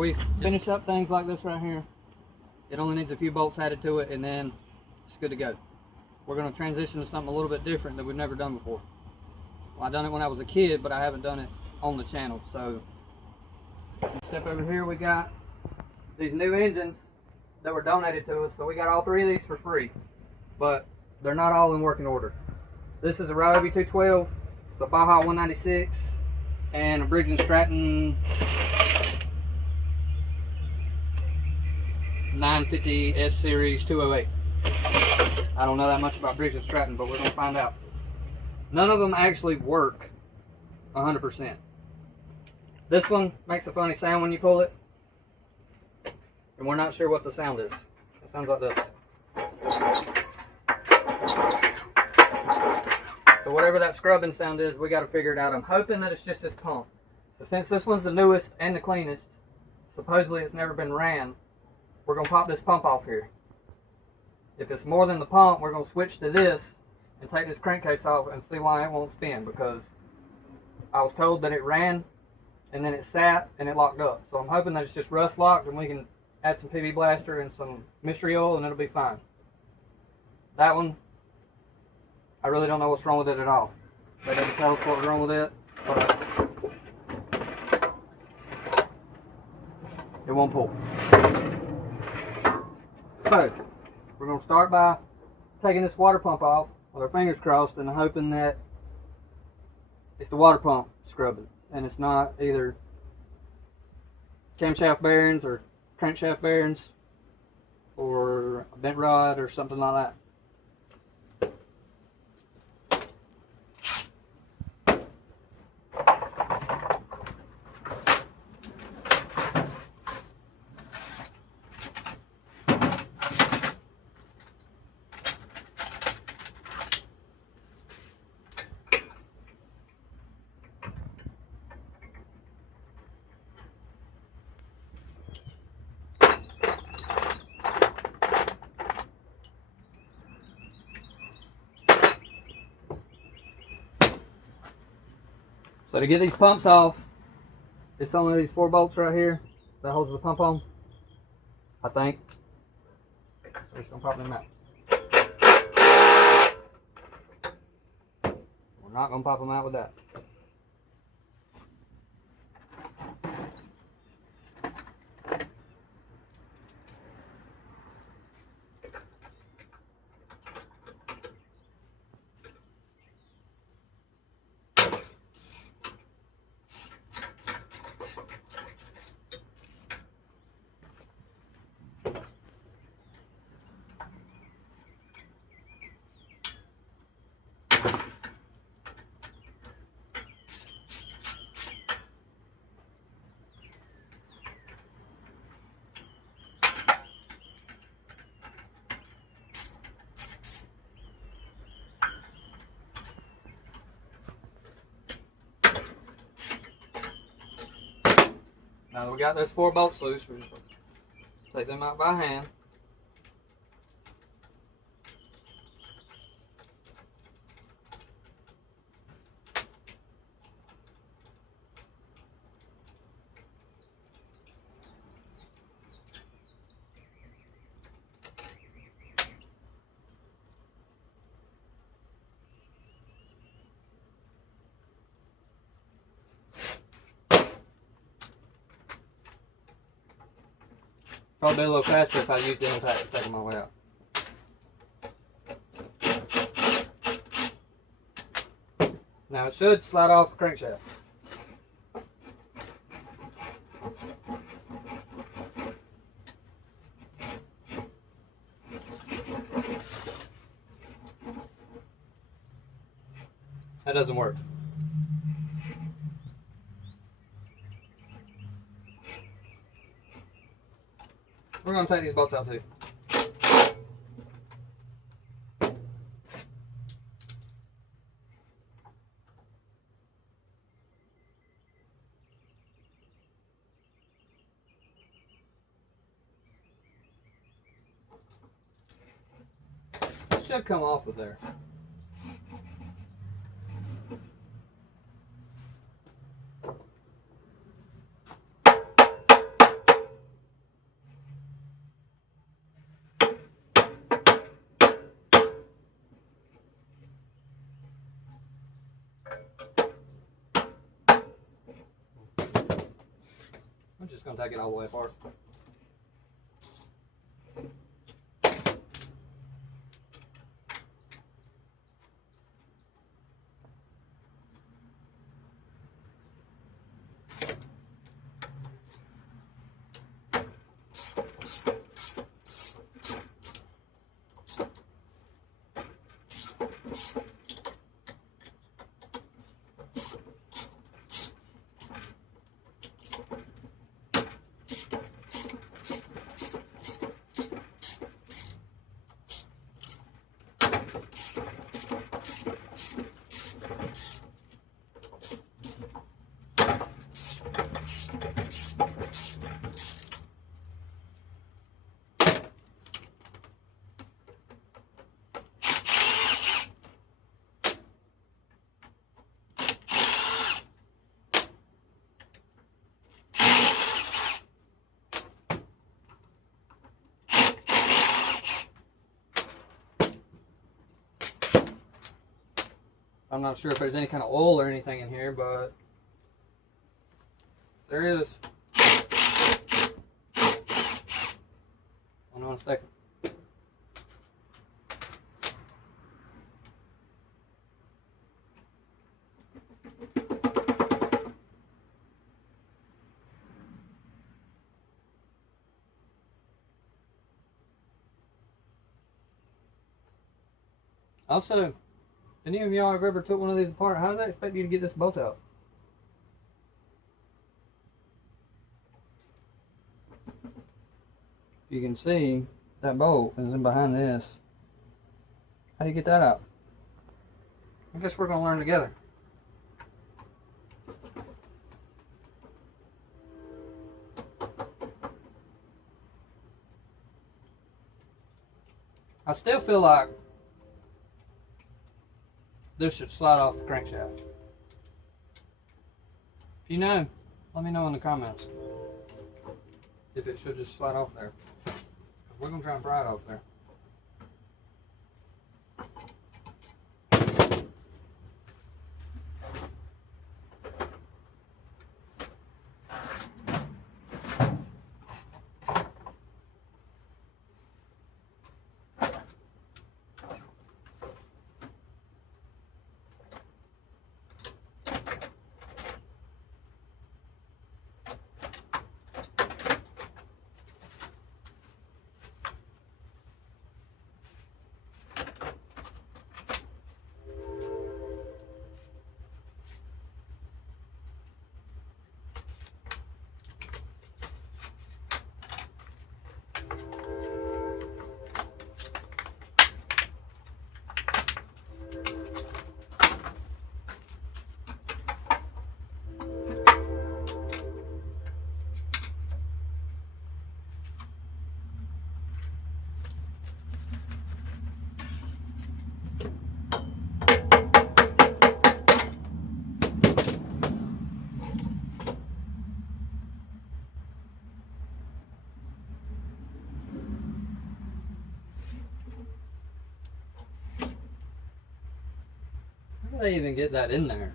we finish up things like this right here, it only needs a few bolts added to it and then it's good to go. We're going to transition to something a little bit different that we've never done before. Well, I done it when I was a kid, but I haven't done it on the channel. So step over here, we got these new engines that were donated to us. So we got all three of these for free, but they're not all in working order. This is a Ryobi 212, it's a Baja 196, and a Briggs & Stratton 950 S Series 208. I don't know that much about Briggs & Stratton, but we're going to find out. None of them actually work 100%. This one makes a funny sound when you pull it, and we're not sure what the sound is. It sounds like this. So whatever that scrubbing sound is, we got to figure it out. I'm hoping that it's just this pump. So since this one's the newest and the cleanest, supposedly it's never been ran, we're going to pop this pump off here. If it's more than the pump, we're going to switch to this and take this crankcase off and see why it won't spin, because I was told that it ran and then it sat and it locked up. So I'm hoping that it's just rust locked and we can add some PB Blaster and some mystery oil and it'll be fine. That one, I really don't know what's wrong with it at all. They didn't tell us what was wrong with it, but it won't pull. So, we're going to start by taking this water pump off with our fingers crossed and hoping that it's the water pump scrubbing and it's not either camshaft bearings or crankshaft bearings or a bent rod or something like that. So to get these pumps off, it's only these 4 bolts right here that holds the pump on, I think. So we're just going to pop them out. We're not going to pop them out with that. Now that we got those 4 bolts loose, we're just going to take them out by hand. Probably be a little faster if I used the impact to take them all the way out. Now it should slide off the crankshaft. That doesn't work. We're going to take these bolts out too. It should come off of there. just going to take it all the way apart. I'm not sure if there's any kind of oil or anything in here, but there is. Hold on a second. Also, any of y'all have ever took one of these apart? How do they expect you to get this bolt out? You can see that bolt is in behind this. How do you get that out? I guess we're going to learn together. I still feel like this should slide off the crankshaft. If you know, let me know in the comments if it should just slide off there. We're going to try and pry it off there. How do they even get that in there?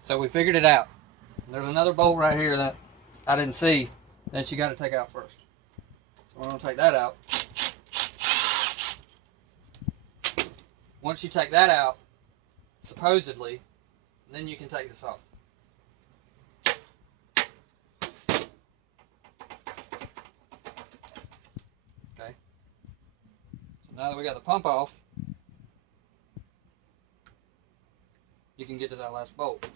So we figured it out. There's another bolt right here that I didn't see that you got to take out first. So we're going to take that out. Once you take that out, supposedly, then you can take this off. Okay. So now that we got the pump off, you can get to that last bolt.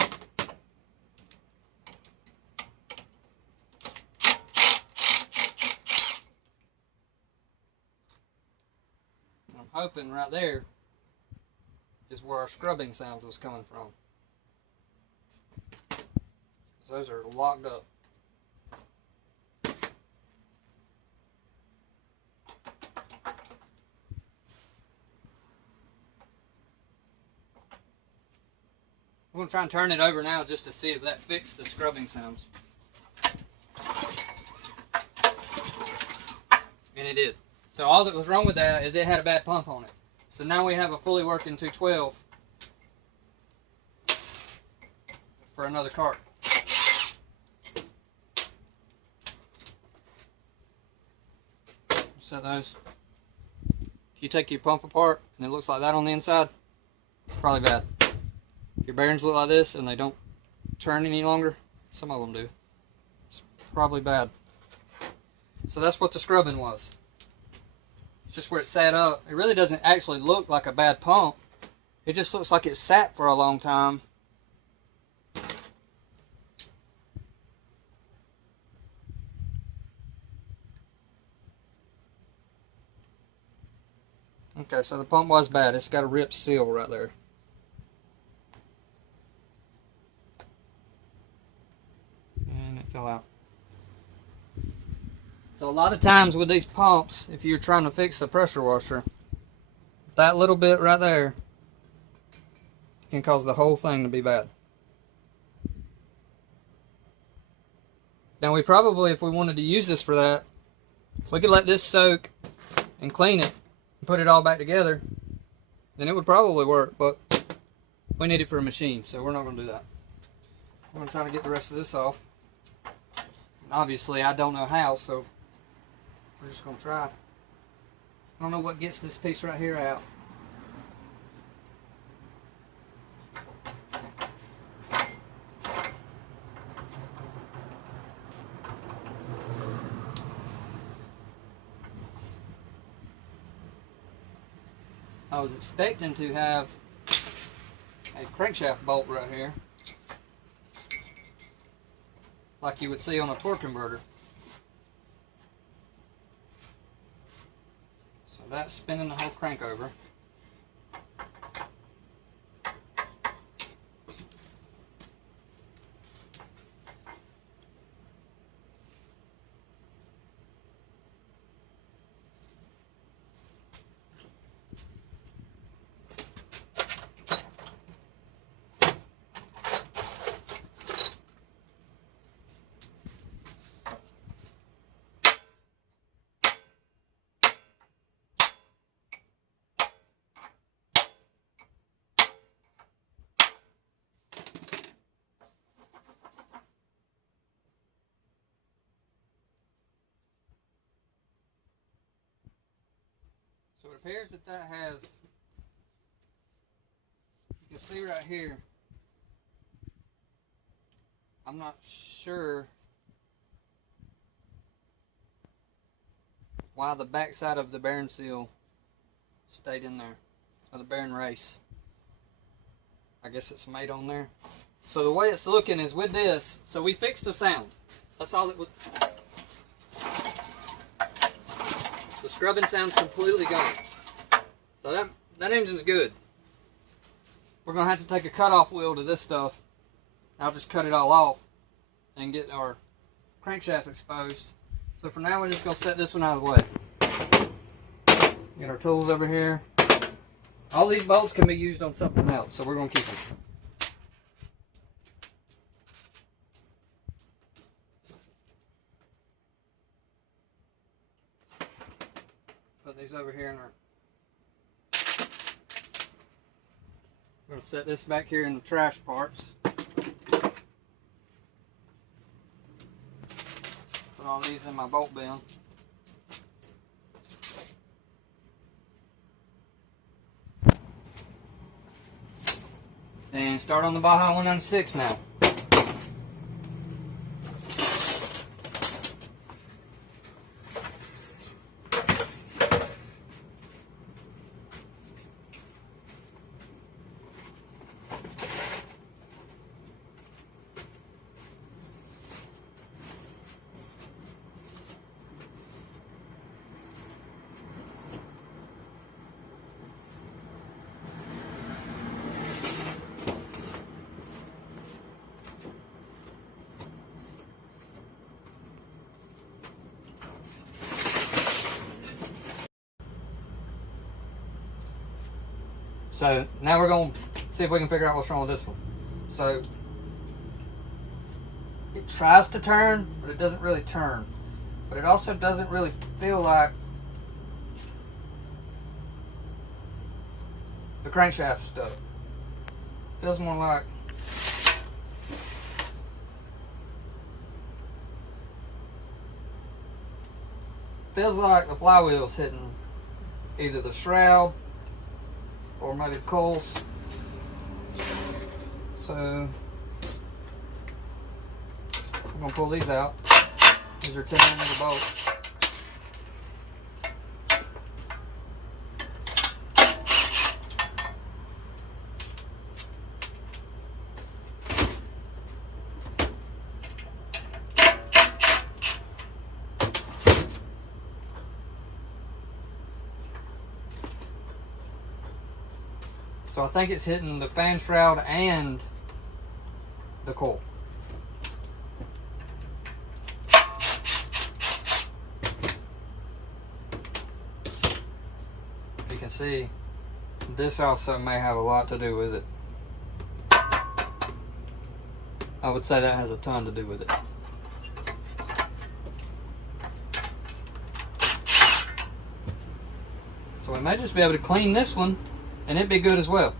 I'm hoping right there is where our scrubbing sounds was coming from. Those are locked up. I'm going to try and turn it over now just to see if that fixed the scrubbing sounds. And it did. So all that was wrong with that is it had a bad pump on it. So now we have a fully working 212 for another cart. So those, if you take your pump apart and it looks like that on the inside, it's probably bad. If your bearings look like this and they don't turn any longer, some of them do, it's probably bad. So that's what the scrubbing was. It's just where it sat up. It really doesn't actually look like a bad pump. It just looks like it sat for a long time. Okay, so the pump was bad. It's got a ripped seal right there. And it fell out. So a lot of times with these pumps, if you're trying to fix the pressure washer, that little bit right there can cause the whole thing to be bad. Now we probably, if we wanted to use this for that, we could let this soak and clean it and put it all back together, then it would probably work, but we need it for a machine, so we're not going to do that. I'm going to try to get the rest of this off. And obviously I don't know how, so we're just going to try. I don't know what gets this piece right here out. I was expecting to have a crankshaft bolt right here, like you would see on a torque converter. So that's spinning the whole crank over. So it appears that that has, you can see right here, I'm not sure why the back side of the bearing seal stayed in there, or the bearing race. I guess it's made on there. So the way it's looking is with this, so we fixed the sound. That's all it was. The scrubbing sound's completely gone. So that engine's good. We're going to have to take a cutoff wheel to this stuff. I'll just cut it all off and get our crankshaft exposed. So for now we're just going to set this one out of the way. Get our tools over here. All these bolts can be used on something else, so we're going to keep them. Put these over here in our... We're going to set this back here in the trash parts. Put all these in my bolt bin. And start on the Baja 196 now. So now we're going to see if we can figure out what's wrong with this one. So it tries to turn, but it doesn't really turn. But it also doesn't really feel like the crankshaft stuck. Feels more like the flywheel's hitting either the shroud or maybe the coils. So I'm gonna pull these out. These are 10mm bolts. So I think it's hitting the fan shroud and the coil. You can see this also may have a lot to do with it. I would say that has a ton to do with it. So we may just be able to clean this one and it'd be good as well.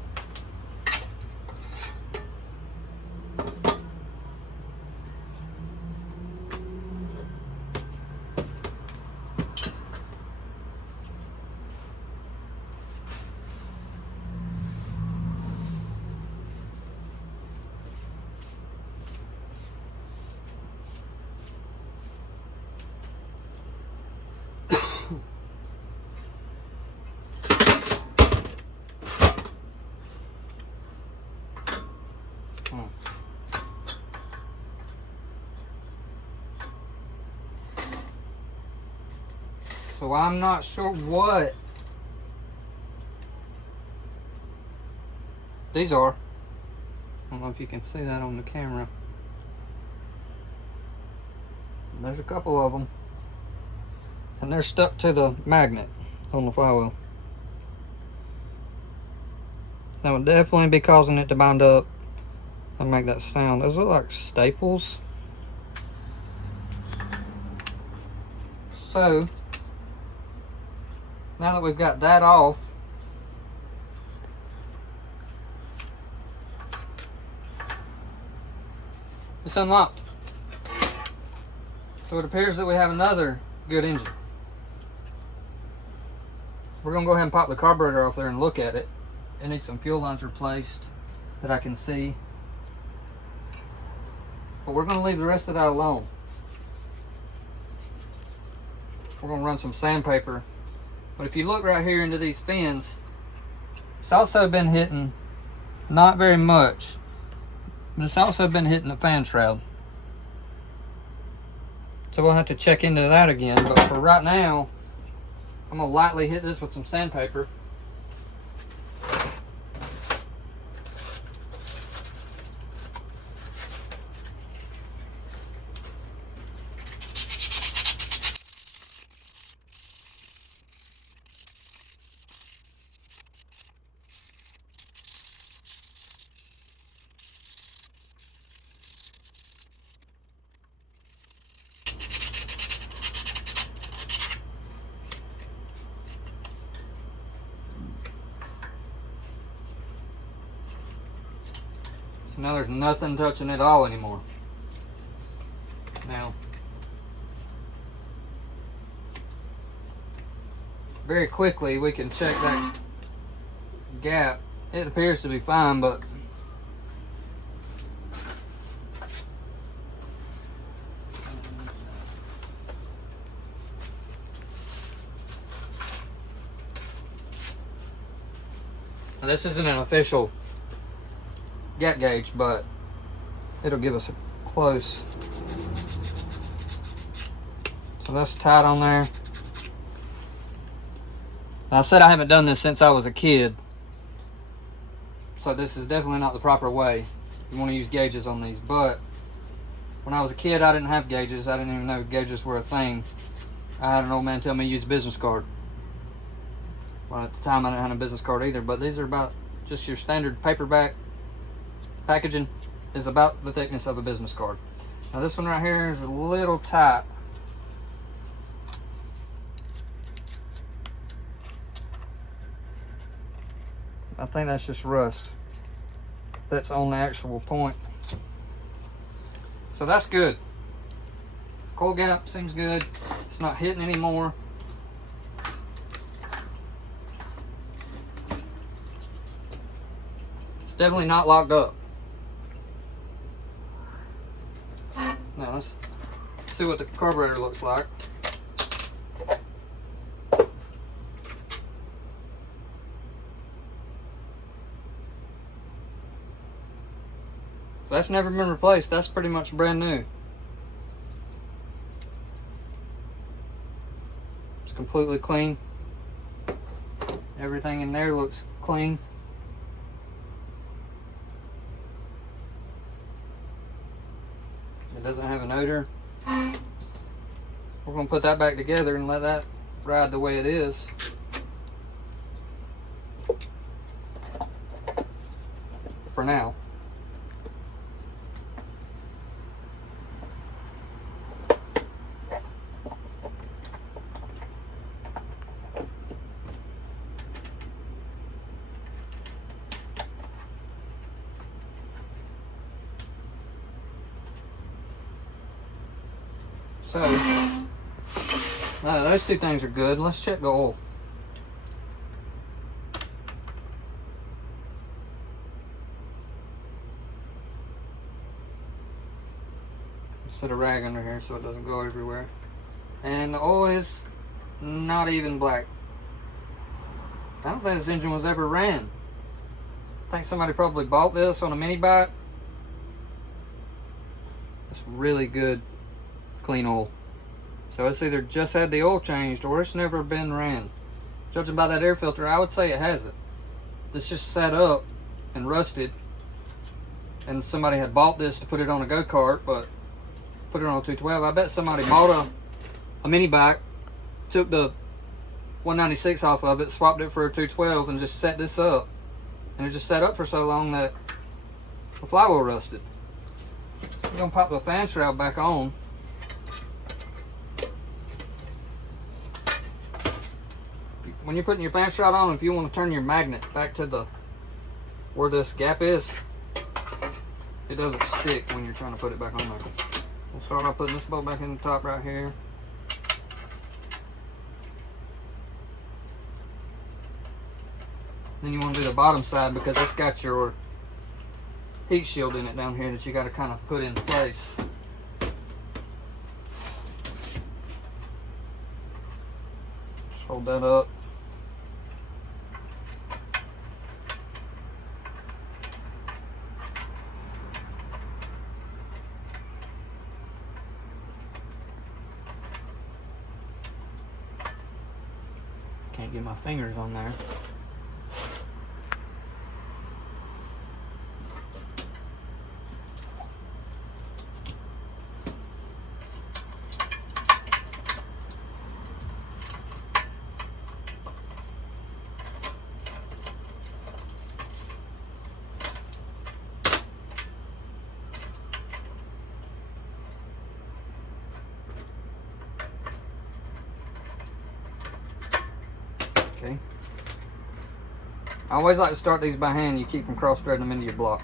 So I'm not sure what these are. I don't know if you can see that on the camera. There's a couple of them. And they're stuck to the magnet on the flywheel. That would definitely be causing it to bind up and make that sound. Those look like staples. So now that we've got that off, it's unlocked. So it appears that we have another good engine. We're gonna go ahead and pop the carburetor off there and look at it. It needs some fuel lines replaced that I can see. But we're gonna leave the rest of that alone. We're gonna run some sandpaper. But if you look right here into these fins, it's also been hitting, not very much, but it's also been hitting the fan shroud. So we'll have to check into that again, but for right now, I'm gonna lightly hit this with some sandpaper. So now there's nothing touching it all anymore. Now, very quickly we can check that gap. It appears to be fine, but now, this isn't an official gap gauge, but it'll give us a close. So that's tight on there. Now, I said I haven't done this since I was a kid, so this is definitely not the proper way. You want to use gauges on these, but when I was a kid I didn't have gauges. I didn't even know gauges were a thing. I had an old man tell me to use a business card. Well, at the time I didn't have a business card either, but these are about just your standard paperback Packaging is about the thickness of a business card. Now this one right here is a little tight. I think that's just rust. That's on the actual point. So that's good. Coil gap seems good. It's not hitting anymore. It's definitely not locked up. Now let's see what the carburetor looks like. That's never been replaced. That's pretty much brand new. It's completely clean. Everything in there looks clean. It doesn't have an odor. We're going to put that back together and let that ride the way it is. For now. So, those two things are good. Let's check the oil. Set a rag under here so it doesn't go everywhere. And the oil is not even black. I don't think this engine was ever ran. I think somebody probably bought this on a mini bike. It's really good clean oil. So it's either just had the oil changed or it's never been ran. Judging by that air filter, I would say it hasn't. It's just set up and rusted, and somebody had bought this to put it on a go-kart, but put it on a 212. I bet somebody bought a mini bike, took the 196 off of it, swapped it for a 212, and just set this up. And it just set up for so long that the flywheel rusted. I'm gonna pop the fan shroud back on. When you're putting your fan shroud on, if you want to turn your magnet back to the where this gap is, it doesn't stick when you're trying to put it back on there. We'll start by putting this bolt back in the top right here. Then you want to do the bottom side because it's got your heat shield in it down here that you got to kind of put in place. Just hold that up. Can't get my fingers on there. Okay. I always like to start these by hand. You keep from cross-threading them into your block.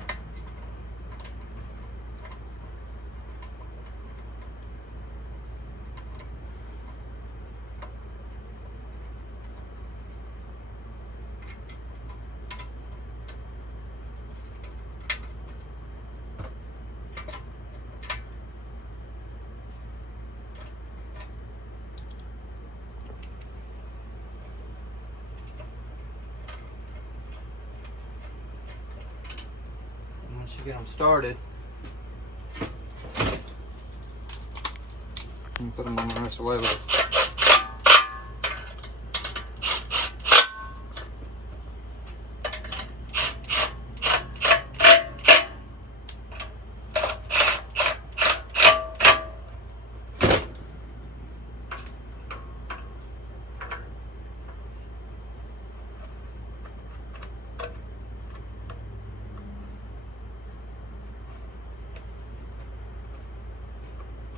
Once you get them started, you put them on the rest of the way with it.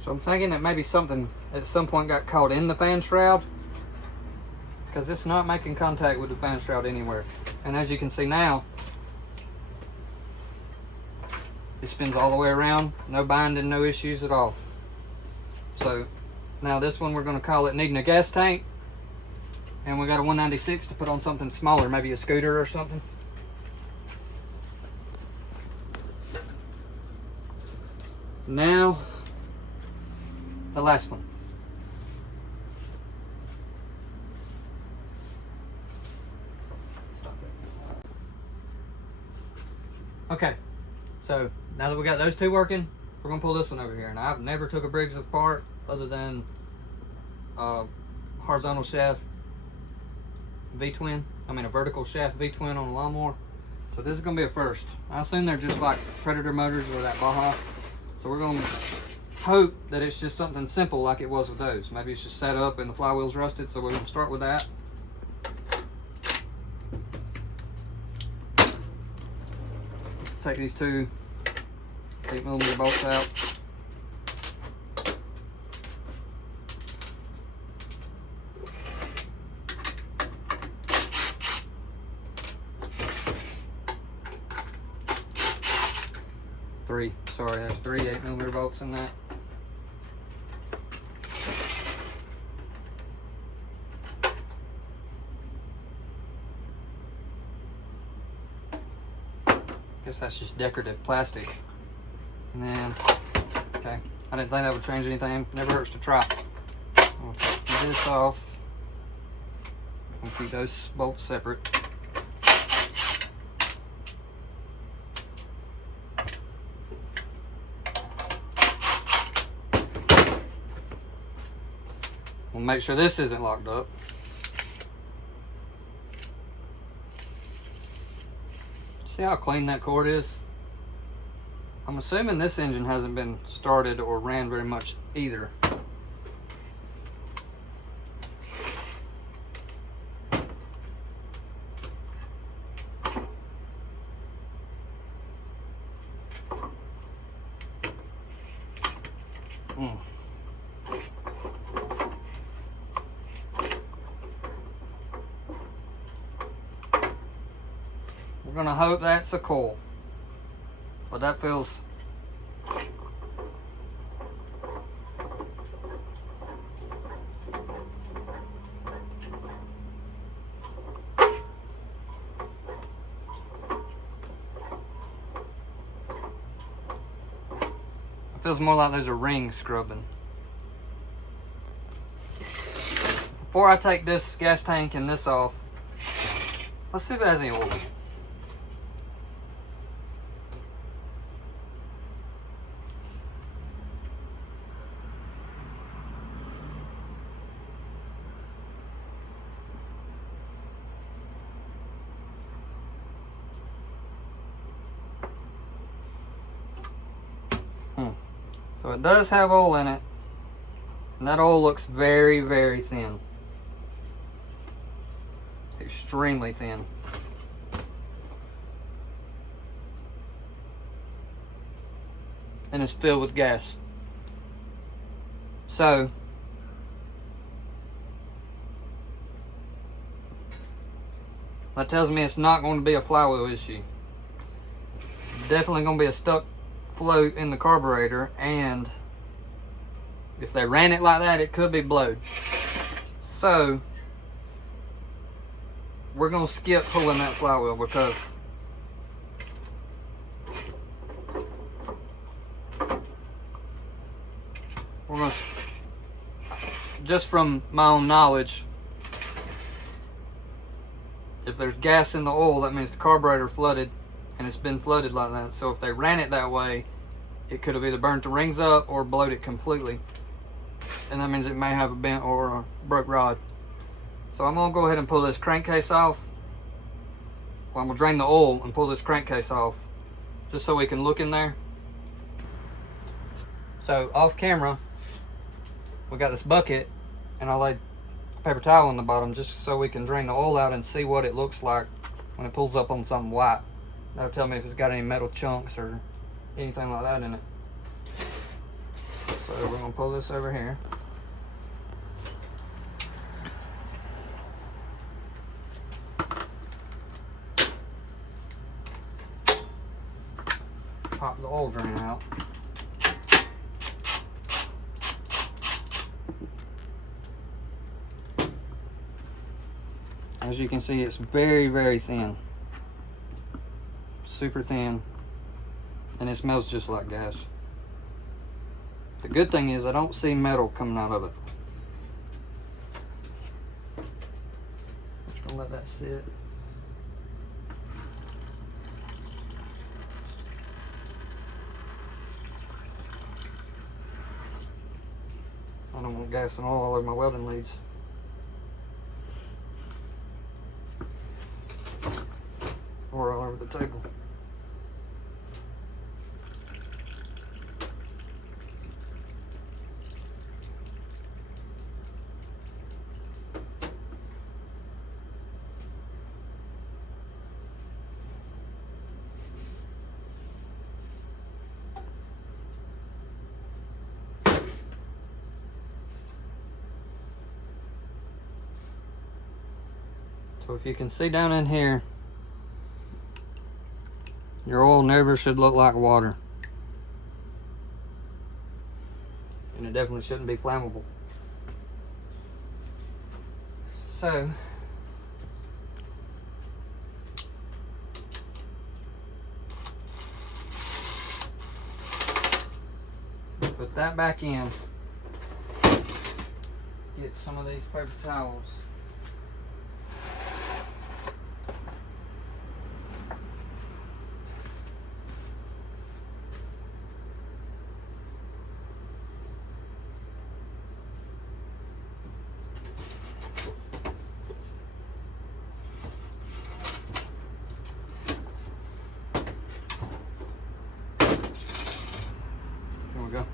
So I'm thinking that maybe something at some point got caught in the fan shroud, because it's not making contact with the fan shroud anywhere. And as you can see now, it spins all the way around, no binding, no issues at all. So now this one we're going to call it needing a gas tank, and we got a 196 to put on something smaller, maybe a scooter or something. Now the last one. Stop it. Okay, so now that we got those two working, we're gonna pull this one over here. Now I've never took a Briggs apart other than horizontal shaft V-twin. I mean a vertical shaft V-twin on a lawnmower. So this is gonna be a first. I assume they're just like Predator motors or that Baja. So we're gonna hope that it's just something simple like it was with those. Maybe it's just set up and the flywheel's rusted, so we're gonna start with that. Take these two 8mm bolts out. There's three 8mm bolts in that. Guess that's just decorative plastic. And then, okay, I didn't think that would change anything. Never hurts to try. I'll take this off. I'll keep those bolts separate. We'll make sure this isn't locked up. See how clean that cord is? I'm assuming this engine hasn't been started or ran very much either. We're gonna hope that's a coil, but that feels more like those are rings scrubbing. Before I take this gas tank and this off, let's see if it has any oil. So it does have oil in it, and that oil looks very, very thin. Extremely thin. And it's filled with gas. So that tells me it's not going to be a flywheel issue. It's definitely going to be a stuck float in the carburetor, and if they ran it like that, it could be blowed. So we're going to skip pulling that flywheel because we're going to, just from my own knowledge, if there's gas in the oil, that means the carburetor flooded, and it's been flooded like that. So if they ran it that way, it could have either burnt the rings up or blowed it completely, and that means it may have a bent or a broke rod. So I'm gonna go ahead and pull this crankcase off. Well, I'm gonna drain the oil and pull this crankcase off just so we can look in there. So off camera, we got this bucket, and I laid a paper towel on the bottom just so we can drain the oil out and see what it looks like when it pulls up on something white. That'll tell me if it's got any metal chunks or anything like that in it. So So we're going to pull this over here. Pop the oil drain out. As you can see, it's very, very thin. Super thin. And it smells just like gas. The good thing is I don't see metal coming out of it. Just gonna let that sit. I don't want gas and oil all over my welding leads. Or all over the table. So if you can see down in here, your oil never should look like water. And it definitely shouldn't be flammable. So, put that back in. Get some of these paper towels. There we go.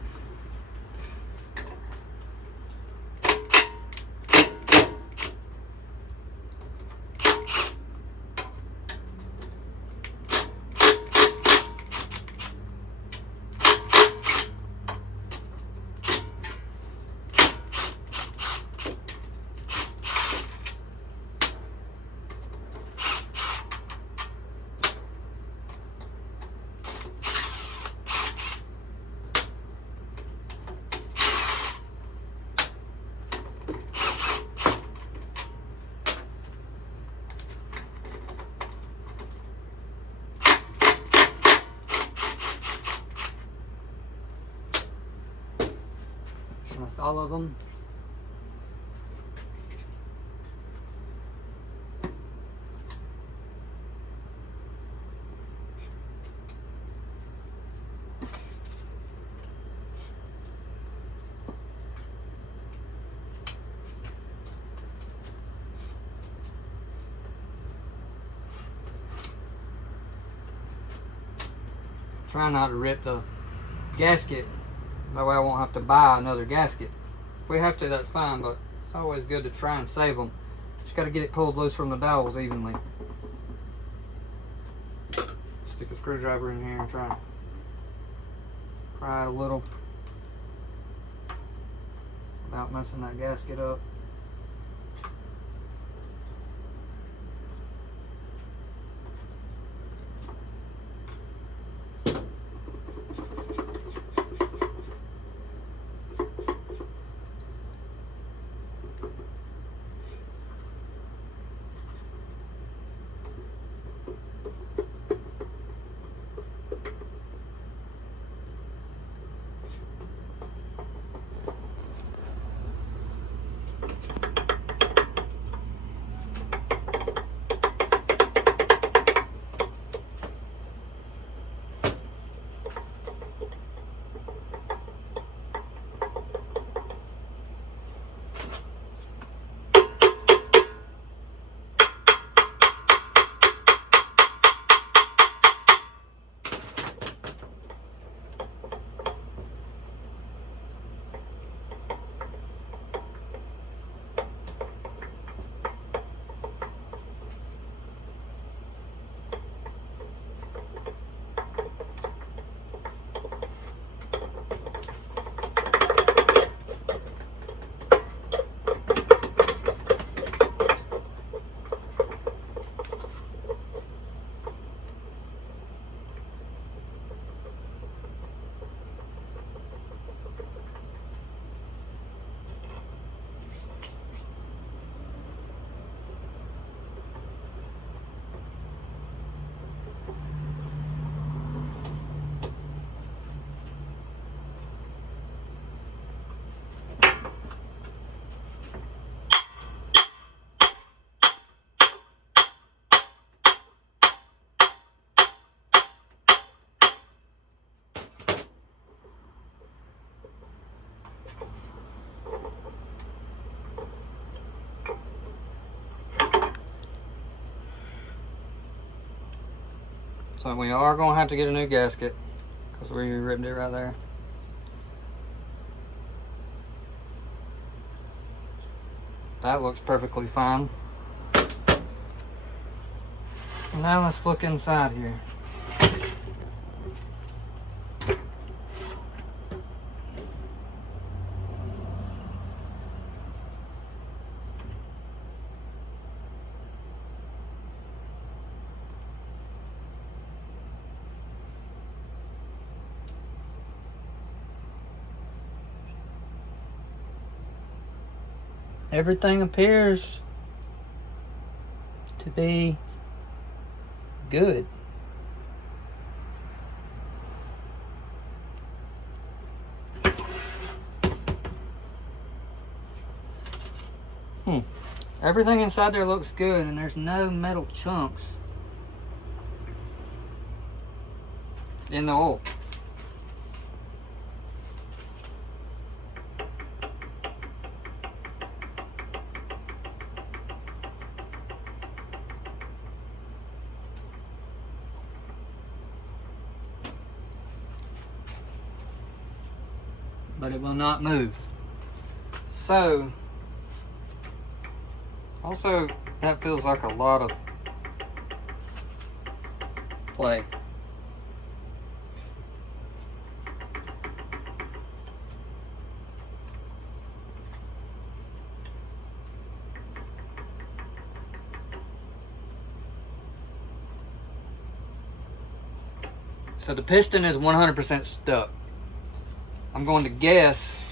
That's all of them. Try not to rip the gasket. That way I won't have to buy another gasket. If we have to, that's fine, but it's always good to try and save them. Just got to get it pulled loose from the dowels evenly. Stick a screwdriver in here and try and pry it a little without messing that gasket up. So we are going to have to get a new gasket because we ripped it right there. That looks perfectly fine. Now let's look inside here. Everything appears to be good. Everything inside there looks good, and there's no metal chunks in the oil. But it will not move. So, also, that feels like a lot of play. So the piston is 100% stuck. I'm going to guess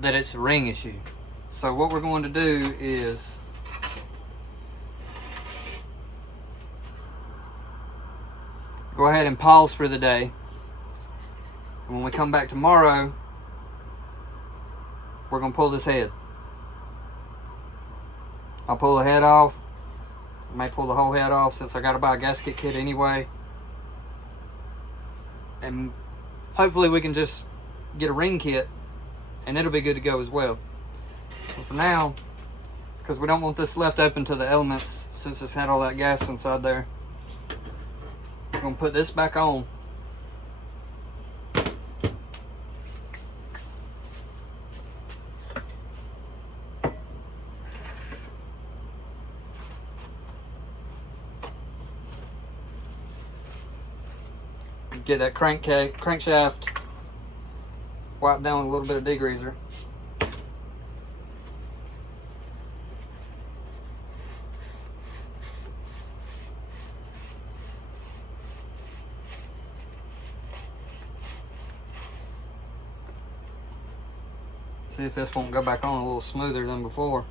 that it's a ring issue. So what we're going to do is go ahead and pause for the day. And when we come back tomorrow, we're going to pull this head. I'll pull the head off. I may pull the whole head off since I got to buy a gasket kit anyway. And hopefully we can just get a ring kit and it'll be good to go as well. But for now, because we don't want this left open to the elements since it's had all that gas inside there, we're going to put this back on. Get that crankshaft wiped down with a little bit of degreaser. See if this won't go back on a little smoother than before.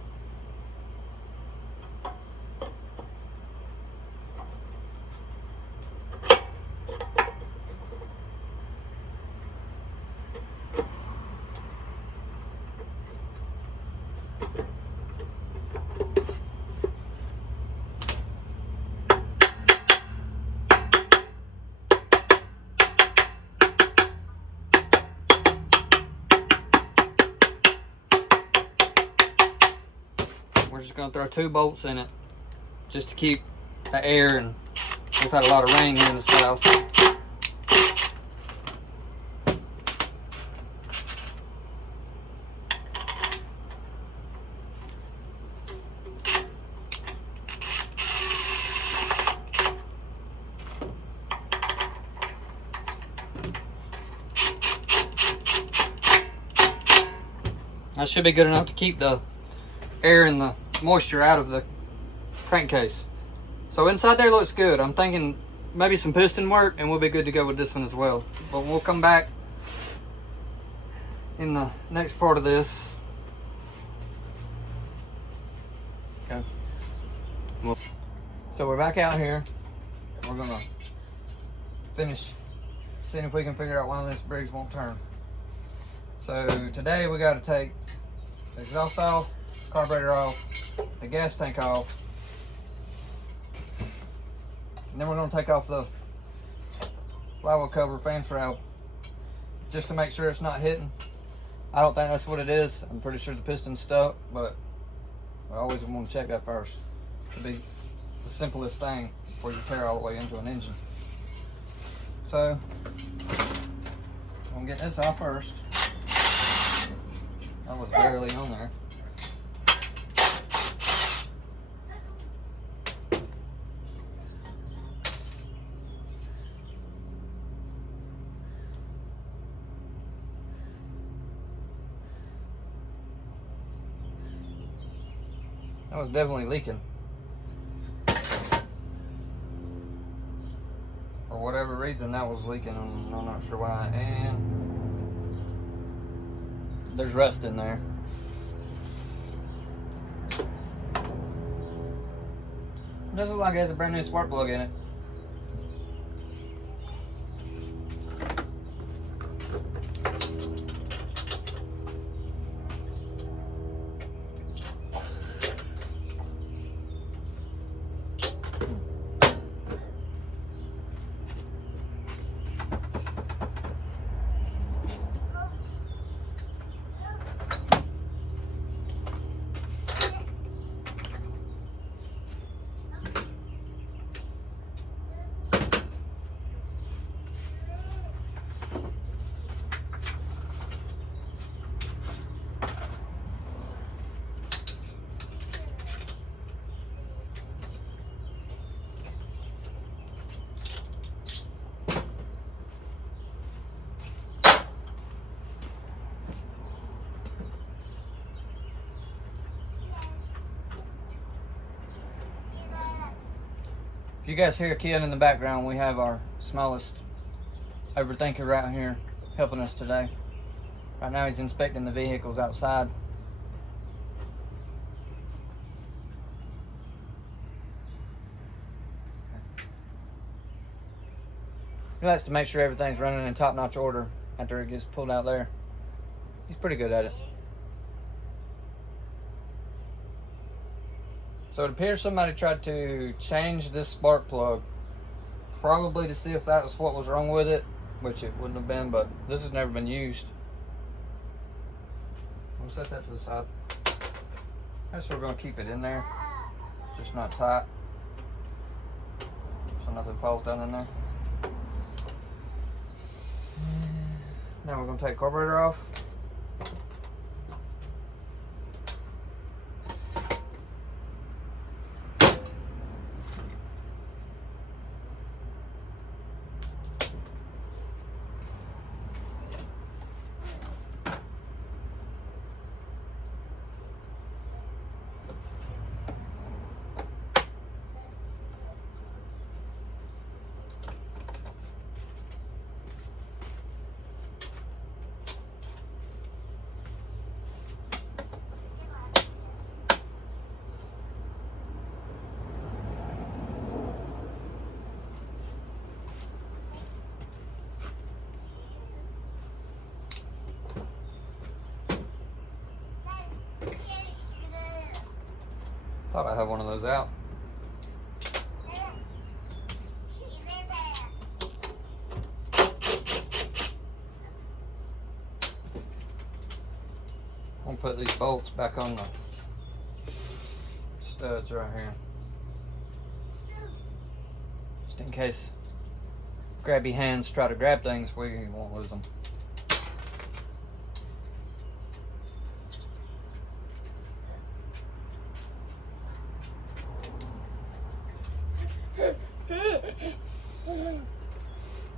We're just going to throw 2 bolts in it just to keep the air, and we've had a lot of rain here in the south. That should be good enough to keep the air and the moisture out of the crankcase. So inside there looks good. I'm thinking maybe some piston work and we'll be good to go with this one as well. But we'll come back in the next part of this. Okay. So we're back out here. We're gonna finish seeing if we can figure out why this Briggs won't turn. So today we got to take the exhaust off, carburetor off, the gas tank off, and then we're going to take off the flywheel cover fan shroud just to make sure it's not hitting. I don't think that's what it is. I'm pretty sure the piston's stuck, but I always want to check that first. It'll be the simplest thing before you tear all the way into an engine. So, I'm gonna get this off first. That was barely on there. That was definitely leaking. For whatever reason, that was leaking. I'm not sure why. And there's rust in there. It does look like it has a brand new spark plug in it. If you guys hear a kid in the background, we have our smallest overthinker right here helping us today. Right now he's inspecting the vehicles outside. He likes to make sure everything's running in top-notch order after it gets pulled out there. He's pretty good at it. So it appears somebody tried to change this spark plug, probably to see if that was what was wrong with it, which it wouldn't have been, but this has never been used. We'll set that to the side. Guess we're going to keep it in there, just not tight, so nothing falls down in there. Now we're going to take the carburetor off. Thought I had one of those out. I'm gonna put these bolts back on the studs right here. Just in case grabby hands try to grab things, we won't lose them.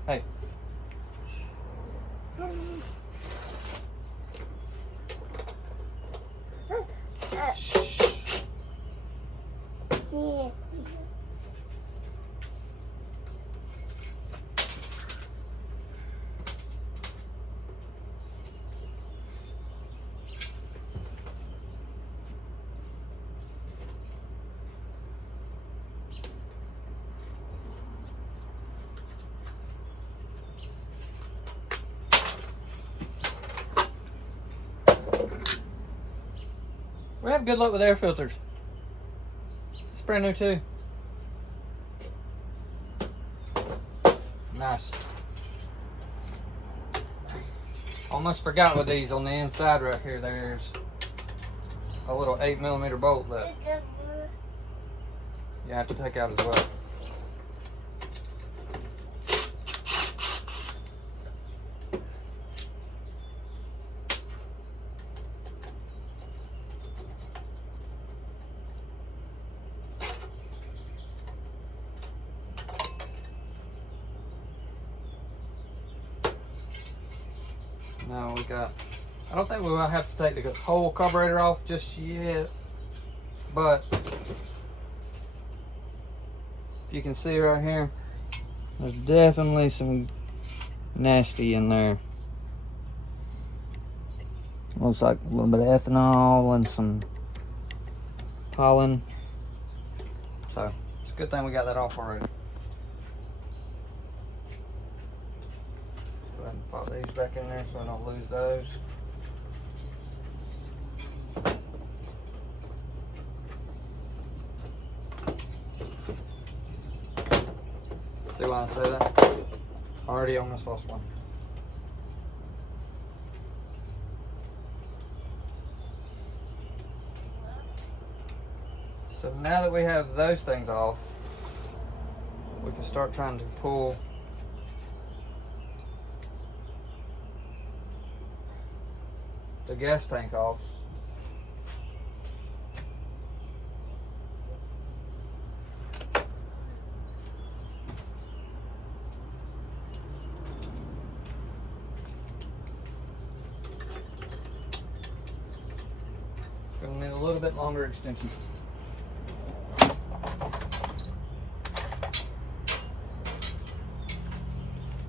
Hey. We have good luck with air filters. It's brand new too. Nice. Almost forgot with these on the inside right here. There's a little 8mm bolt left. You have to take out as well. Now we got, I don't think we will have to take the whole carburetor off just yet, but if you can see right here, there's definitely some nasty in there. Looks like a little bit of ethanol and some pollen. So it's a good thing we got that off already. Go ahead and pop these back in there so I don't lose those. See why I say that? Already almost lost one. So now that we have those things off, we can start trying to pull the gas tank off. Gonna need a little bit longer extension.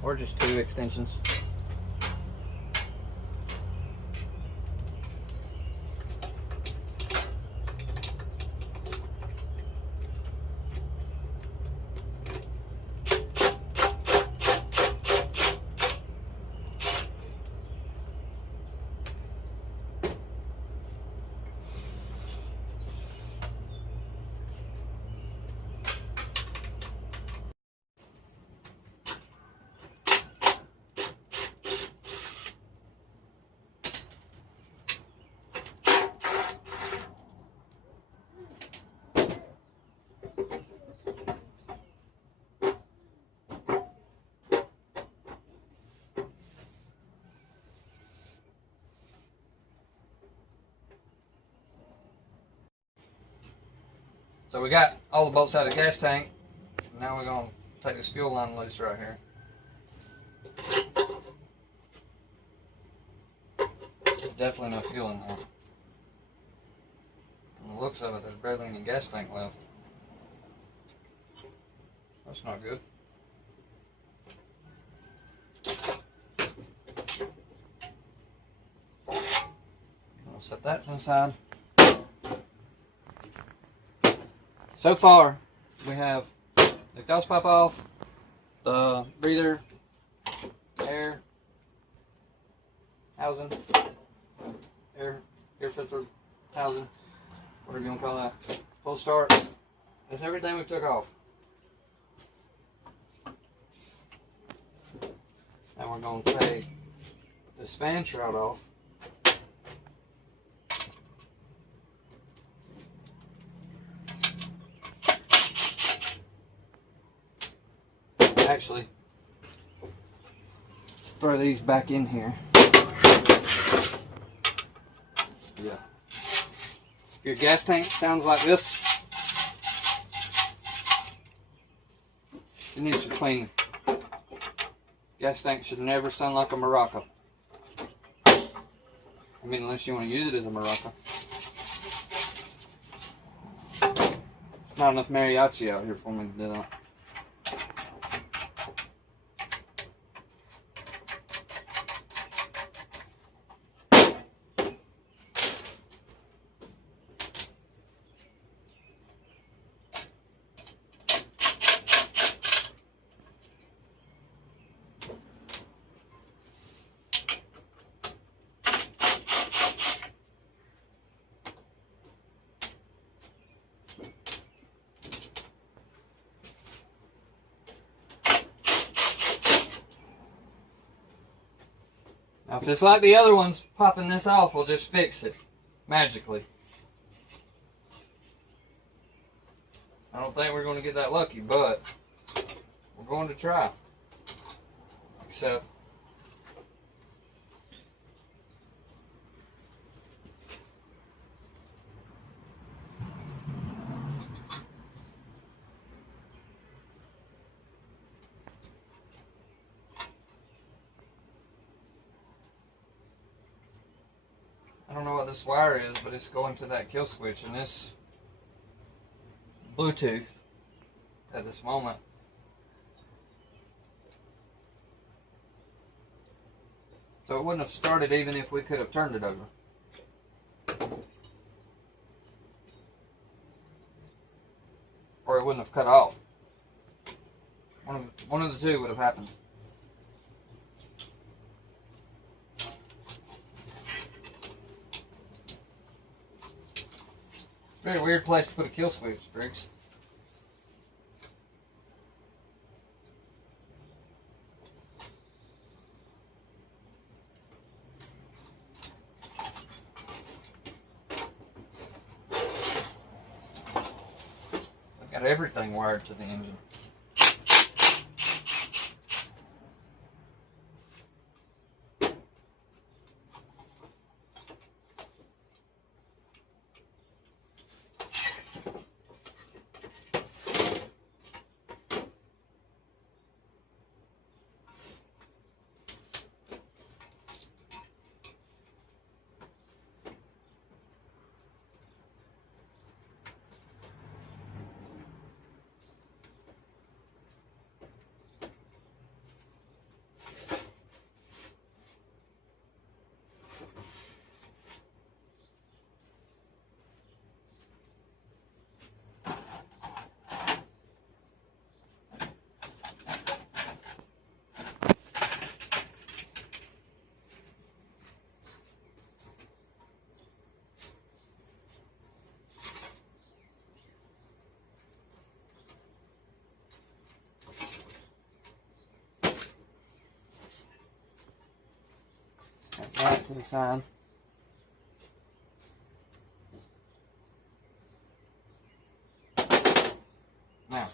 Or just 2 extensions. So we got all the bolts out of the gas tank. Now we're going to take this fuel line loose right here. There's definitely no fuel in there. From the looks of it, there's barely any gas tank left. That's not good. I'll set that to the side. So far, we have the exhaust pipe off, the breather, air housing, air filter housing, whatever you want to call that. Full start. That's everything we took off. Now we're going to take this fan shroud off. Actually, let's throw these back in here. Yeah. If your gas tank sounds like this, it needs some cleaning. Gas tank should never sound like a maraca. I mean, unless you want to use it as a maraca. Not enough mariachi out here for me to do that. Now, if it's like the other ones, popping this off will just fix it magically. don't think we're going to get that lucky, but we're going to try. Except I don't know what this wire is, but it's going to that kill switch, and this Bluetooth at this moment. So it wouldn't have started even if we could have turned it over. Or it wouldn't have cut off. One of the two would have happened. Very weird place to put a kill switch, Briggs. I've got everything wired to the engine. Right to the side. Now,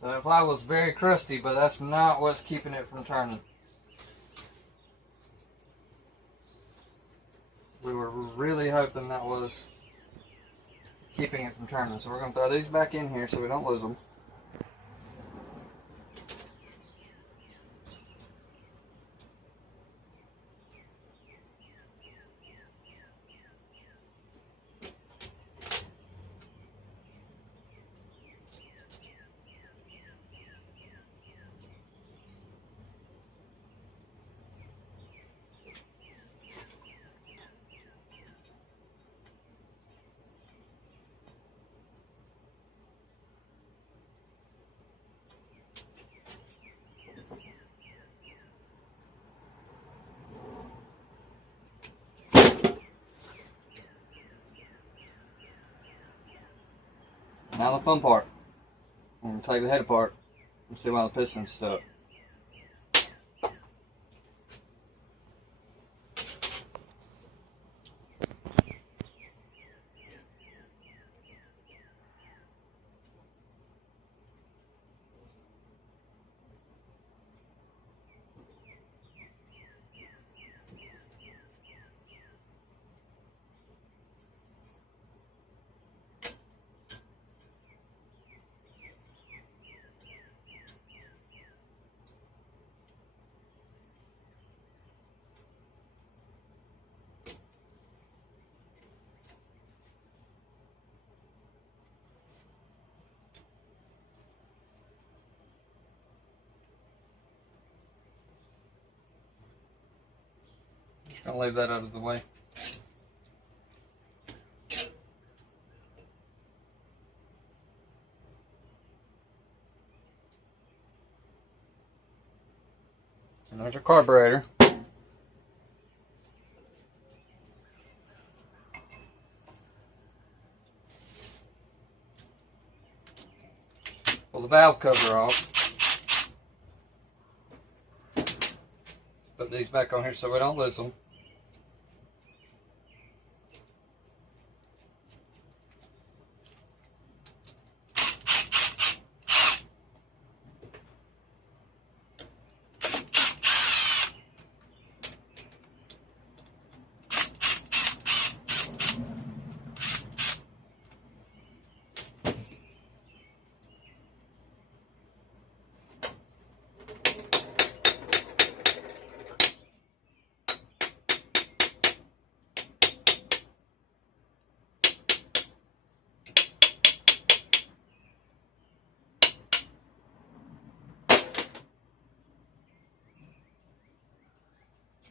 so that fly was very crusty, but that's not what's keeping it from turning. We were really hoping that was keeping it from turning. So we're going to throw these back in here so we don't lose them. Now the fun part. I'm going to take the head apart and see why the piston's stuck. Just going to leave that out of the way. And there's our carburetor. Pull the valve cover off. Put these back on here so we don't lose them.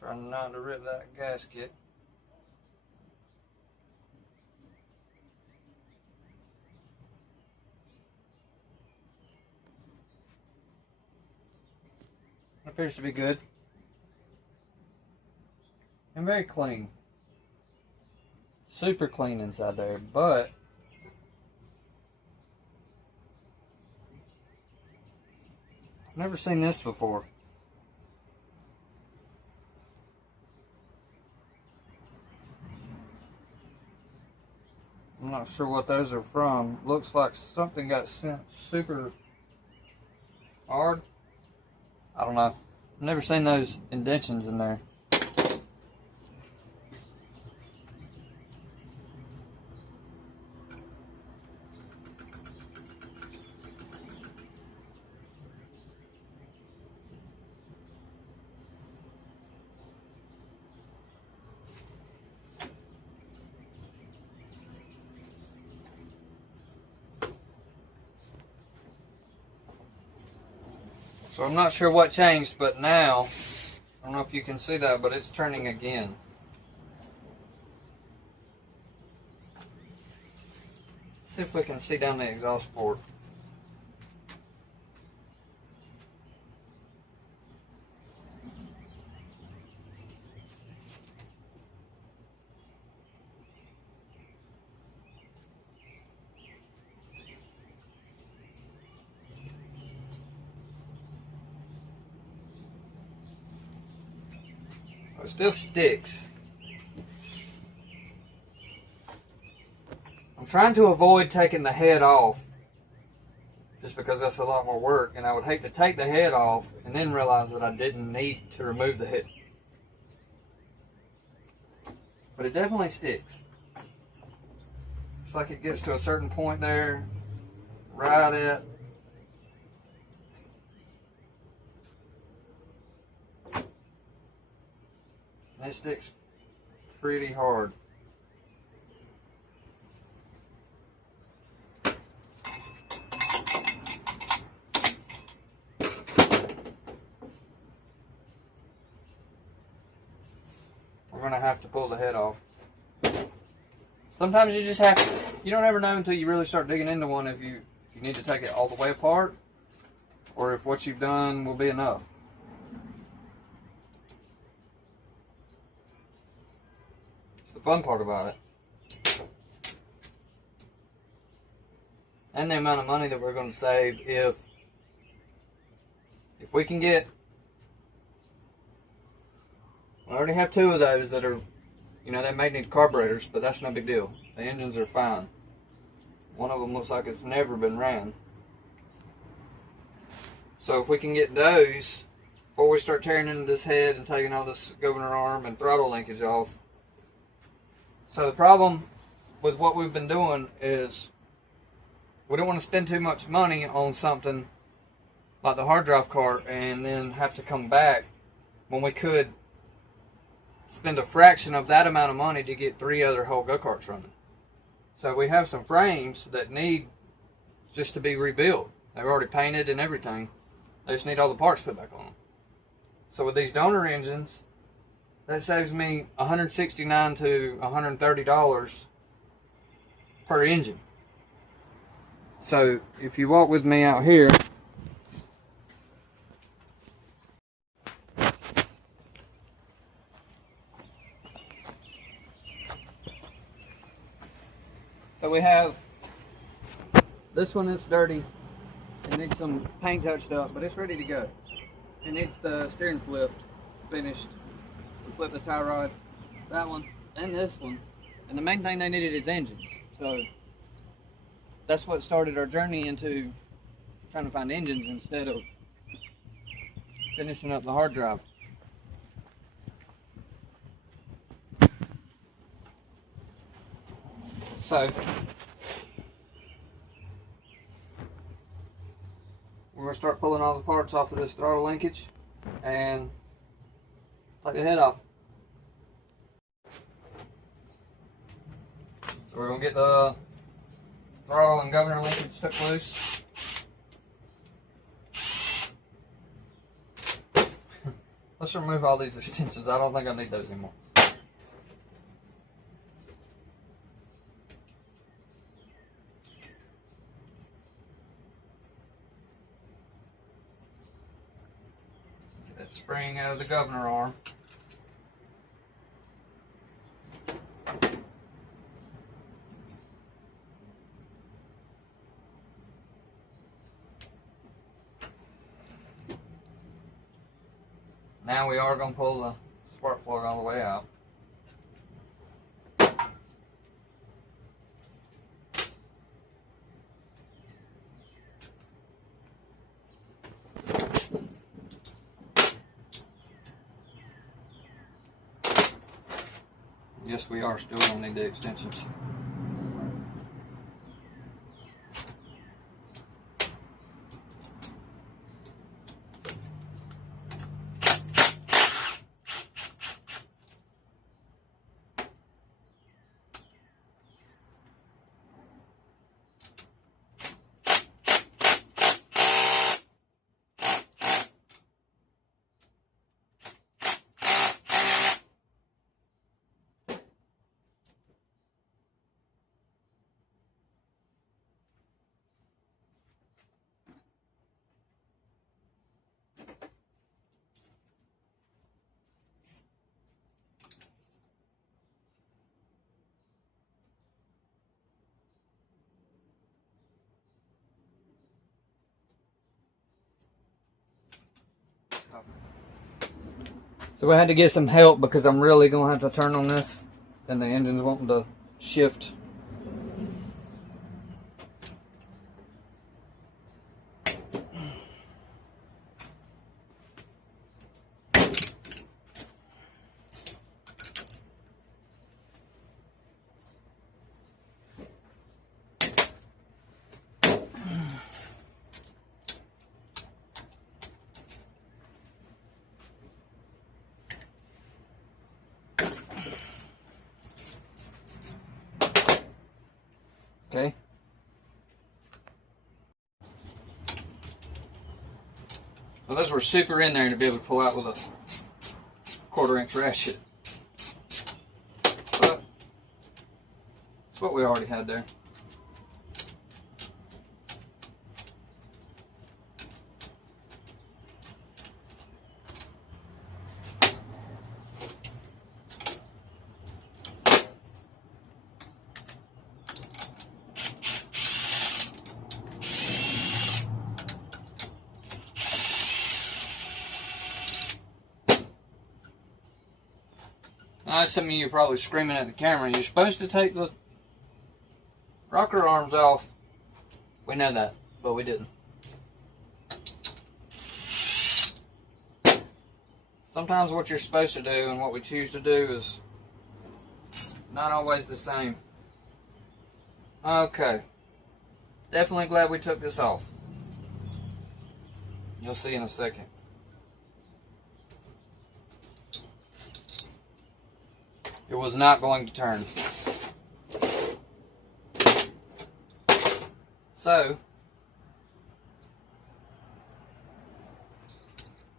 Trying not to rip that gasket. Appears to be good. And very clean. Super clean inside there, but I've never seen this before. I'm not sure what those are from. Looks like something got sent super hard. I don't know. I've never seen those indentions in there. So I'm not sure what changed, but now, I don't know if you can see that, but it's turning again. Let's see if we can see down the exhaust port. It still sticks. I'm trying to avoid taking the head off just because that's a lot more work, and I would hate to take the head off and then realize that I didn't need to remove the head. But it definitely sticks. It's like it gets to a certain point there, right at and it sticks pretty hard. We're gonna have to pull the head off. Sometimes you just have to. You don't ever know until you really start digging into one if you need to take it all the way apart, or if what you've done will be enough. The fun part about it, and the amount of money that we're going to save if we can get. We already have two of those that are, you know, they may need carburetors, but that's no big deal. The engines are fine. One of them looks like it's never been ran. So if we can get those before we start tearing into this head and taking all this governor arm and throttle linkage off. So the problem with what we've been doing is we don't want to spend too much money on something like the hard drive cart and then have to come back when we could spend a fraction of that amount of money to get 3 other whole go-karts running. So we have some frames that need just to be rebuilt. They're already painted and everything. They just need all the parts put back on them. So with these donor engines, that saves me $169 to $130 per engine. So if you walk with me out here, so we have this one is dirty. It needs some paint touched up, but it's ready to go. It needs the steering flipped. finished. We flipped the tie rods, that one and this one. And the main thing they needed is engines. So that's what started our journey into trying to find engines instead of finishing up the hard drive. So we're going to start pulling all the parts off of this throttle linkage and take the head off. So we're going to get the throttle and governor linkage took loose. Let's remove all these extensions. I don't think I need those anymore. Get that spring out of the governor arm. Now we are going to pull the spark plug all the way out. Yes, we are still going to need the extension. So we had to get some help because I'm really going to have to turn on this and the engine's wanting to shift. Okay. Well, those were super in there to be able to pull out with a 1/4-inch ratchet. But that's what we already had there. Now, some of you are probably screaming at the camera, you're supposed to take the rocker arms off. We know that, but we didn't. Sometimes what you're supposed to do and what we choose to do is not always the same. Okay. Definitely glad we took this off. You'll see in a second. It was not going to turn. So,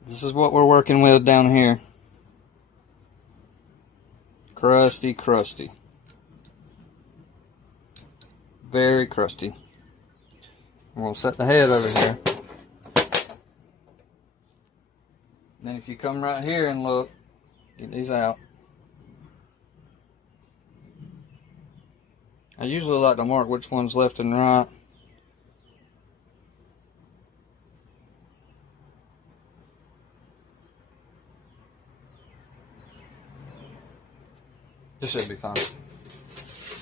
this is what we're working with down here. Crusty, crusty. Very crusty. We'll set the head over here. Then if you come right here and look, get these out. I usually like to mark which one's left and right. This should be fine.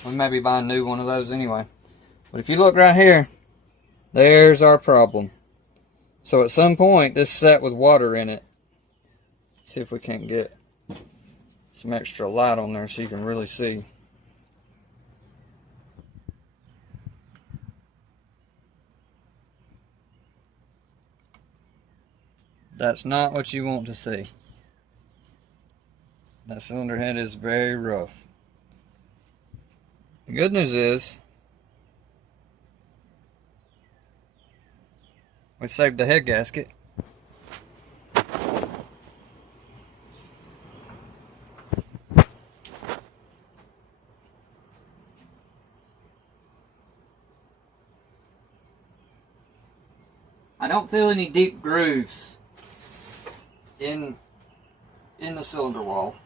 We may be buying a new one of those anyway. But if you look right here, there's our problem. So at some point, this set with water in it. See if we can't get some extra light on there so you can really see. That's not what you want to see. That cylinder head is very rough. The good news is, we saved the head gasket. I don't feel any deep grooves in the cylinder wall.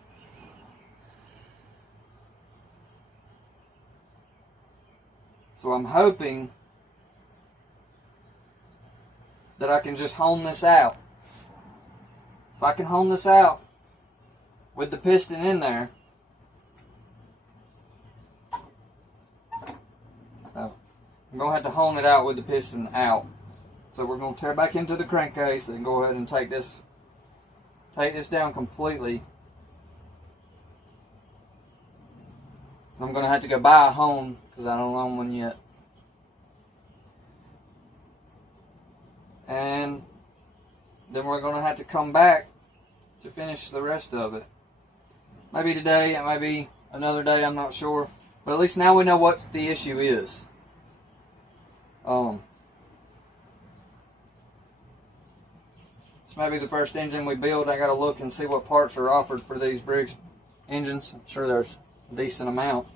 So I'm hoping that I can just hone this out. If I can hone this out with the piston in there, I'm going to have to hone it out with the piston out. So we're going to tear back into the crankcase and go ahead and take this down completely. I'm going to have to go buy a hone because I don't own one yet. And then we're going to have to come back to finish the rest of it. Maybe today, it might be another day, I'm not sure. But at least now we know what the issue is. This might be the first engine we build. I got to look and see what parts are offered for these Briggs engines. I'm sure there's a decent amount.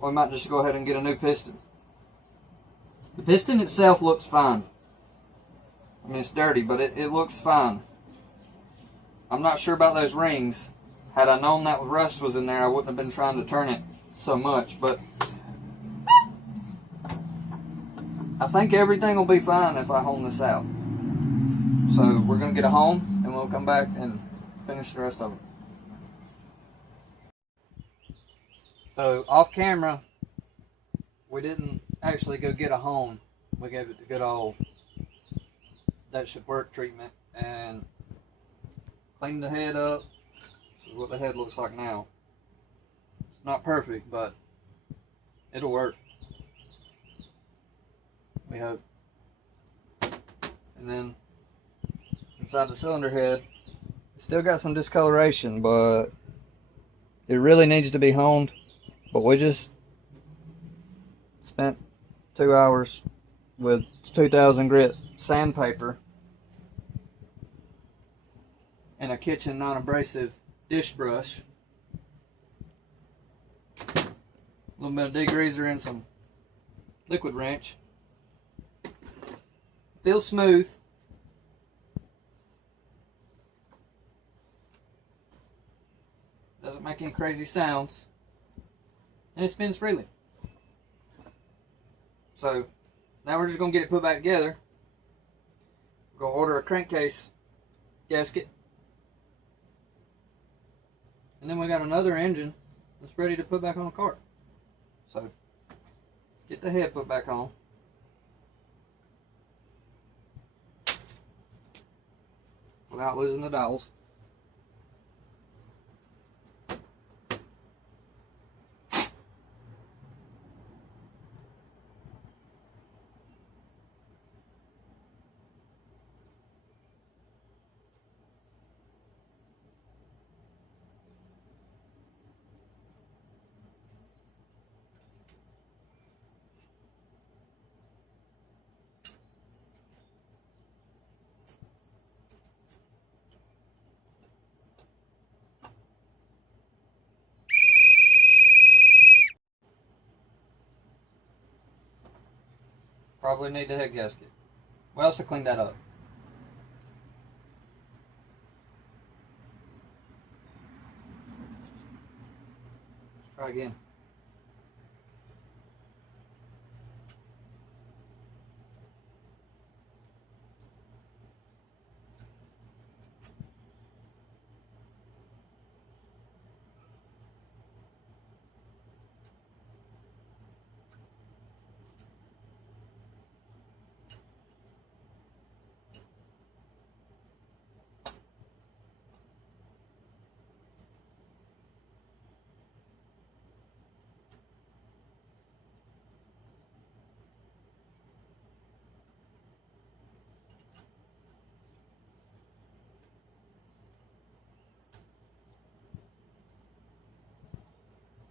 We might just go ahead and get a new piston. The piston itself looks fine. I mean, it's dirty, but it looks fine. I'm not sure about those rings. Had I known that rust was in there, I wouldn't have been trying to turn it so much, but I think everything will be fine if I hone this out. So we're going to get a hone, and we'll come back and finish the rest of it. So off camera, we didn't actually go get a hone. We gave it the good old "that should work" treatment and cleaned the head up. This is what the head looks like now. It's not perfect, but it'll work. We hope. And then inside the cylinder head, it's still got some discoloration, but it really needs to be honed. But we just spent 2 hours with 2000 grit sandpaper and a kitchen non-abrasive dish brush, a little bit of degreaser and some liquid wrench. Feels smooth. Doesn't make any crazy sounds. And it spins freely. So now we're just going to get it put back together. We're going to order a crankcase gasket. And then we got another engine that's ready to put back on the cart. So let's get the head put back on. Without losing the dowels. Probably need the head gasket. We also cleaned that up. Let's try again.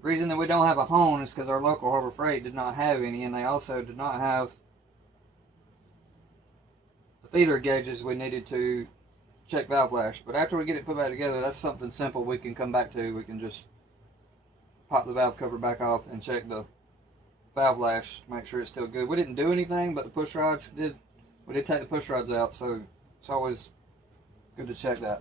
The reason that we don't have a hone is because our local Harbor Freight did not have any, and they also did not have the feeder gauges we needed to check valve lash. But after we get it put back together, that's something simple we can come back to. We can just pop the valve cover back off and check the valve lash, make sure it's still good. We didn't do anything, but the push rods did. We did take the push rods out, so it's always good to check that.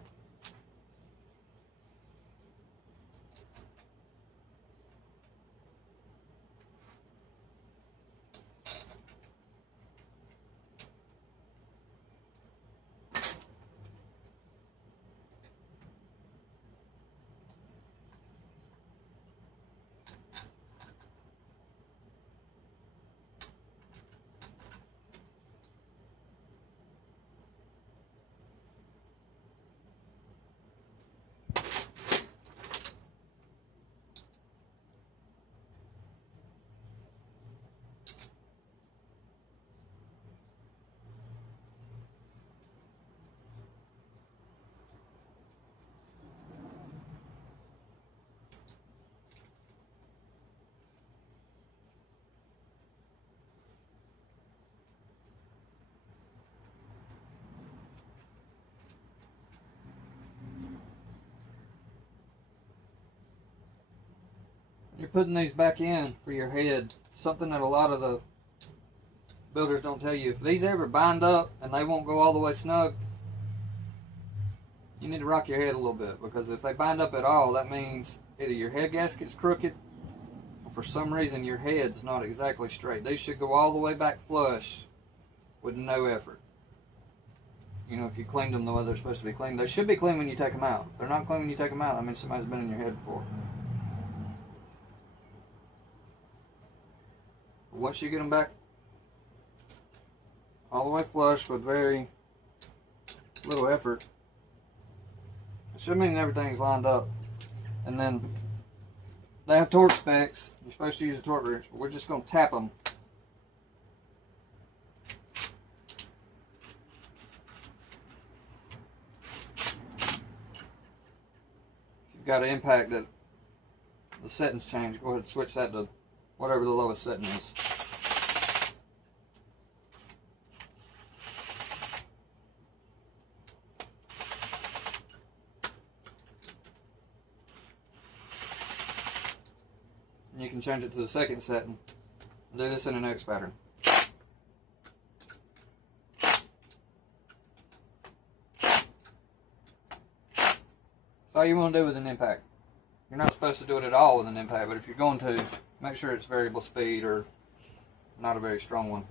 You're putting these back in for your head. Something that a lot of the builders don't tell you. If these ever bind up and they won't go all the way snug, you need to rock your head a little bit, because if they bind up at all, that means either your head gasket's crooked or for some reason your head's not exactly straight. They should go all the way back flush with no effort. You know, if you cleaned them the way they're supposed to be cleaned. They should be clean when you take them out. If they're not clean when you take them out, that means somebody's been in your head before. Once you get them back all the way flush with very little effort, it should mean everything's lined up. And then they have torque specs. You're supposed to use a torque wrench, but we're just going to tap them. If you've got an impact that the settings change, go ahead and switch that to whatever the lowest setting is. And you can change it to the second setting. Do this in an X pattern. That's all you want to do with an impact. You're not supposed to do it at all with an impact, but if you're going to, make sure it's variable speed or not a very strong one.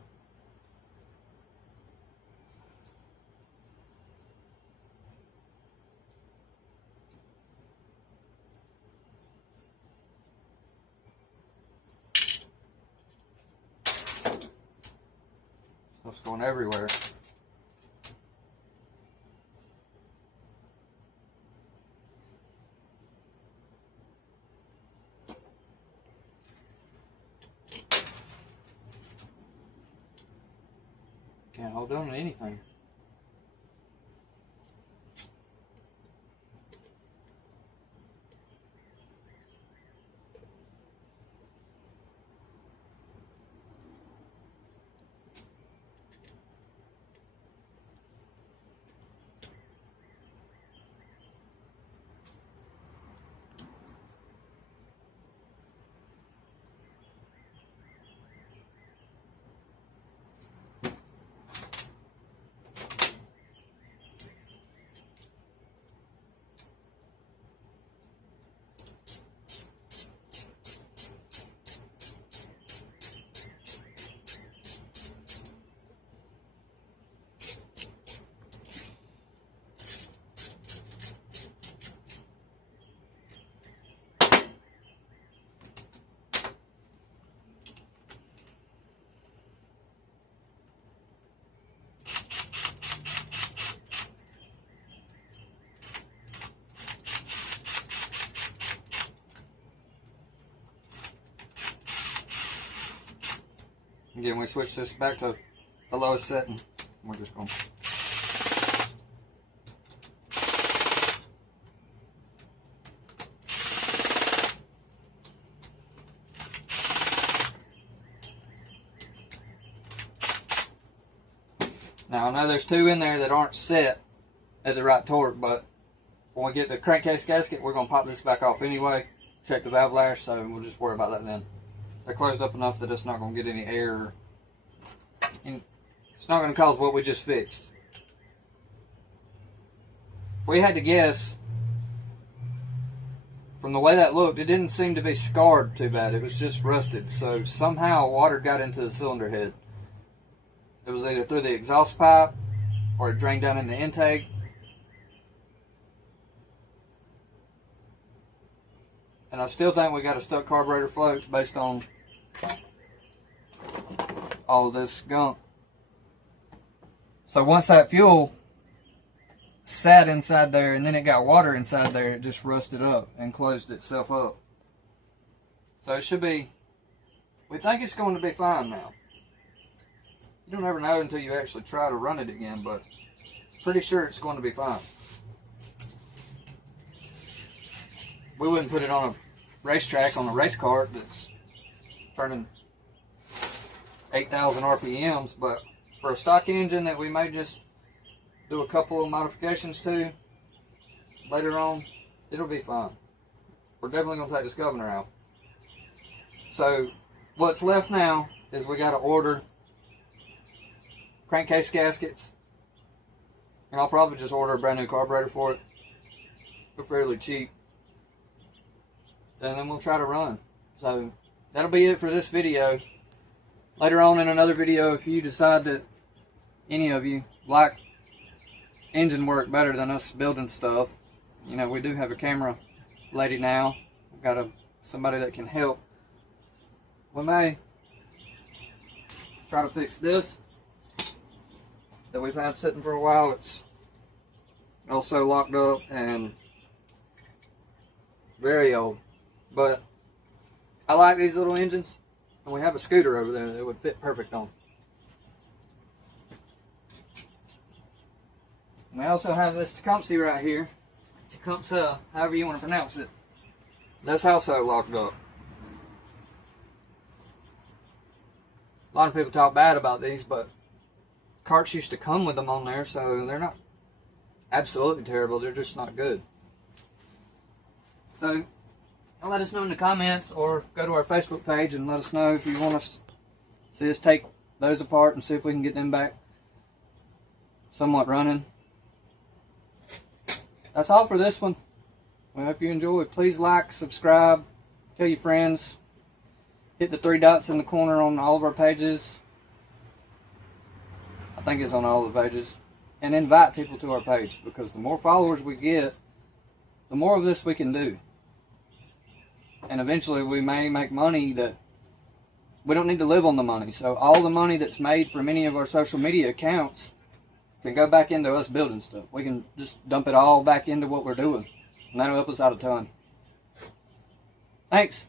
Stuff's going everywhere. Can't hold on to anything. Again, we switch this back to the lowest setting. We're just going to Now I know there's two in there that aren't set at the right torque, but when we get the crankcase gasket, we're going to pop this back off anyway, check the valve lash, so we'll just worry about that then. They're closed up enough that it's not going to get any air. It's not going to cause what we just fixed. If we had to guess, from the way that looked, it didn't seem to be scarred too bad. It was just rusted. So somehow water got into the cylinder head. It was either through the exhaust pipe or it drained down in the intake. And I still think we got a stuck carburetor float based on all of this gunk. So once that fuel sat inside there and then it got water inside there, it just rusted up and closed itself up. So it should be, we think it's going to be fine now. You don't ever know until you actually try to run it again, but pretty sure it's going to be fine. We wouldn't put it on a racetrack on a race cart that's turning 8,000 RPMs, but for a stock engine that we may just do a couple of modifications to later on, it'll be fine. We're definitely going to take this governor out. So what's left now is we got to order crankcase gaskets, and I'll probably just order a brand new carburetor for it. They're fairly cheap, and then we'll try to run. So that'll be it for this video. Later on in another video, if you decide that any of you like engine work better than us building stuff, you know, we do have a camera lady now. We've got somebody that can help. We may try to fix this that we've had sitting for a while. It's also locked up and very old, but I like these little engines, and we have a scooter over there that would fit perfect on. We also have this Tecumseh right here. Tecumseh, however you want to pronounce it. That's also locked up. A lot of people talk bad about these, but carts used to come with them on there, so they're not absolutely terrible. They're just not good. So, let us know in the comments, or go to our Facebook page and let us know if you want us to see us take those apart and see if we can get them back somewhat running. That's all for this one. We hope you enjoyed. Please like, subscribe, tell your friends. Hit the 3 dots in the corner on all of our pages. I think it's on all the pages. And invite people to our page, because the more followers we get, the more of this we can do. And eventually we may make money that we don't need to live on the money. So all the money that's made from any of our social media accounts can go back into us building stuff. We can just dump it all back into what we're doing, and that'll help us out a ton. Thanks.